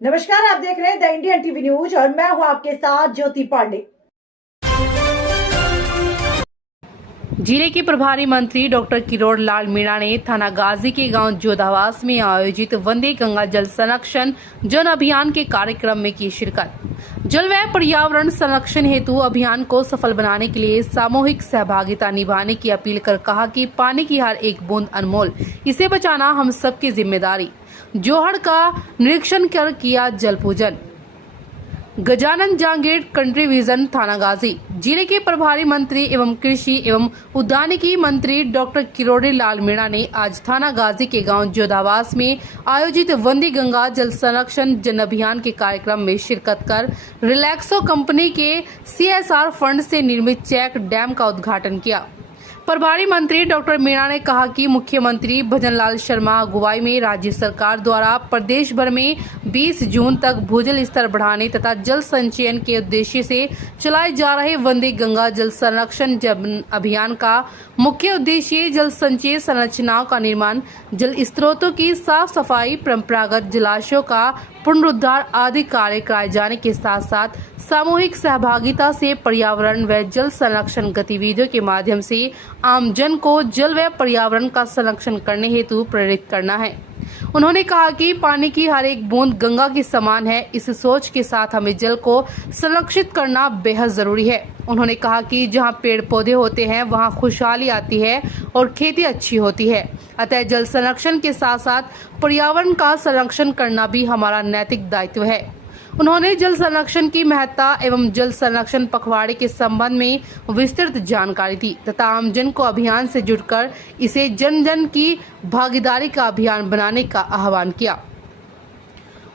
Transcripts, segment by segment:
नमस्कार, आप देख रहे हैं द इंडियन टीवी न्यूज और मैं हूं आपके साथ ज्योति पांडे। जिले के प्रभारी मंत्री डॉक्टर किरोड़ी लाल मीणा ने थाना गाजी के गांव जोधावास में आयोजित वंदे गंगा जल संरक्षण जन अभियान के कार्यक्रम में की शिरकत। जल व पर्यावरण संरक्षण हेतु अभियान को सफल बनाने के लिए सामूहिक सहभागिता निभाने की अपील कर कहा कि पानी की हर एक बूंद अनमोल, इसे बचाना हम सबकी जिम्मेदारी। जोहड़ का निरीक्षण कर किया जल पूजन। गजानन जांगीर कंट्री विजन थाना गाजी। जिले के प्रभारी मंत्री एवं कृषि एवं उद्यानिकी मंत्री डॉक्टर किरोड़ी लाल मीणा ने आज थाना गाजी के गांव जोधावास में आयोजित वंदे गंगा जल संरक्षण जन अभियान के कार्यक्रम में शिरकत कर रिलैक्सो कंपनी के CSR फंड से निर्मित चेक डैम का उद्घाटन किया। प्रभारी मंत्री डॉक्टर मीणा ने कहा कि मुख्यमंत्री भजनलाल शर्मा अगुवाई में राज्य सरकार द्वारा प्रदेश भर में 20 जून तक भूजल स्तर बढ़ाने तथा जल संचयन के उद्देश्य से चलाए जा रहे वंदे गंगा जल संरक्षण जन अभियान का मुख्य उद्देश्य जल संचय संरचनाओं का निर्माण, जल स्रोतों की साफ सफाई, परंपरागत जलाशयों का पुनरुद्धार आदि कार्य कराए जाने के साथ साथ सामूहिक सहभागिता से पर्यावरण व जल संरक्षण गतिविधियों के माध्यम से आमजन को जल व पर्यावरण का संरक्षण करने हेतु प्रेरित करना है। उन्होंने कहा कि पानी की हर एक बूंद गंगा के समान है। इस सोच के साथ हमें जल को संरक्षित करना बेहद जरूरी है। उन्होंने कहा कि जहां पेड़ पौधे होते हैं वहां खुशहाली आती है और खेती अच्छी होती है। अतः जल संरक्षण के साथ साथ पर्यावरण का संरक्षण करना भी हमारा नैतिक दायित्व है। उन्होंने जल संरक्षण की महत्ता एवं जल संरक्षण पखवाड़े के संबंध में विस्तृत जानकारी दी तथा आमजन को अभियान से जुड़कर इसे जन जन की भागीदारी का अभियान बनाने का आह्वान किया।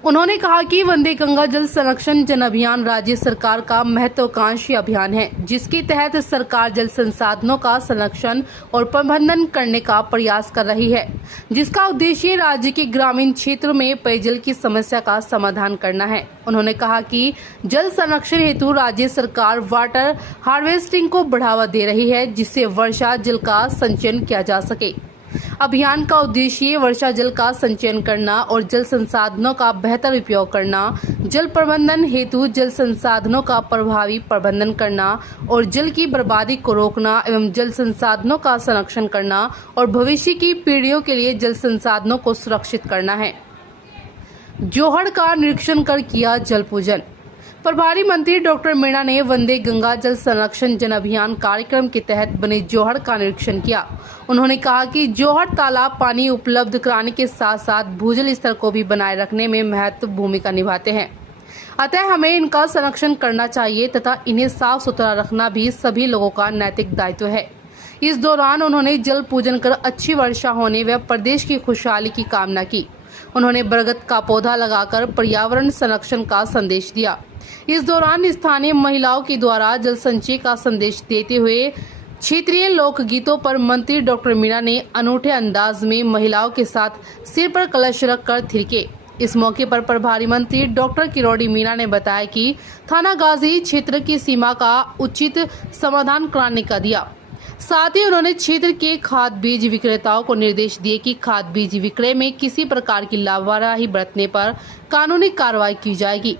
उन्होंने कहा कि वंदे गंगा जल संरक्षण जन अभियान राज्य सरकार का महत्वाकांक्षी अभियान है, जिसके तहत सरकार जल संसाधनों का संरक्षण और प्रबंधन करने का प्रयास कर रही है, जिसका उद्देश्य राज्य के ग्रामीण क्षेत्रों में पेयजल की समस्या का समाधान करना है। उन्होंने कहा कि जल संरक्षण हेतु राज्य सरकार वाटर हार्वेस्टिंग को बढ़ावा दे रही है, जिससे वर्षा जल का संचयन किया जा सके। अभियान का उद्देश्य वर्षा जल का संचयन करना और जल संसाधनों का बेहतर उपयोग करना, जल प्रबंधन हेतु जल संसाधनों का प्रभावी प्रबंधन करना और जल की बर्बादी को रोकना एवं जल संसाधनों का संरक्षण करना और भविष्य की पीढ़ियों के लिए जल संसाधनों को सुरक्षित करना है। जोहड़ का निरीक्षण कर किया जल पूजन। प्रभारी मंत्री डॉक्टर मीणा ने वंदे गंगा जल संरक्षण जन अभियान कार्यक्रम के तहत बने जोहड़ का निरीक्षण किया। उन्होंने कहा कि जोहड़ तालाब पानी उपलब्ध कराने के साथ साथ भूजल स्तर को भी बनाए रखने में महत्वपूर्ण भूमिका निभाते हैं, अतः हमें इनका संरक्षण करना चाहिए तथा इन्हें साफ सुथरा रखना भी सभी लोगों का नैतिक दायित्व है। इस दौरान उन्होंने जल पूजन कर अच्छी वर्षा होने व प्रदेश की खुशहाली की कामना की। उन्होंने बरगद का पौधा लगाकर पर्यावरण संरक्षण का संदेश दिया। इस दौरान स्थानीय महिलाओं के द्वारा जल संचय का संदेश देते हुए क्षेत्रीय लोक गीतों पर मंत्री डॉक्टर मीणा ने अनूठे अंदाज में महिलाओं के साथ सिर पर कलश रखकर थिरके। इस मौके पर प्रभारी मंत्री डॉक्टर किरोड़ी मीणा ने बताया कि थाना गाजी क्षेत्र की सीमा का उचित समाधान कराने का दिया। साथ ही उन्होंने क्षेत्र के खाद बीज विक्रेताओं को निर्देश दिए कि खाद बीज विक्रय में किसी प्रकार की लापरवाही बरतने पर कानूनी कार्रवाई की जाएगी।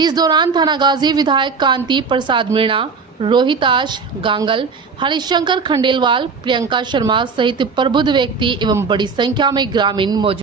इस दौरान थाना गाजी विधायक कांति प्रसाद मीणा, रोहिताश गांगल, हरिशंकर खंडेलवाल, प्रियंका शर्मा सहित प्रबुद्ध व्यक्ति एवं बड़ी संख्या में ग्रामीण मौजूद।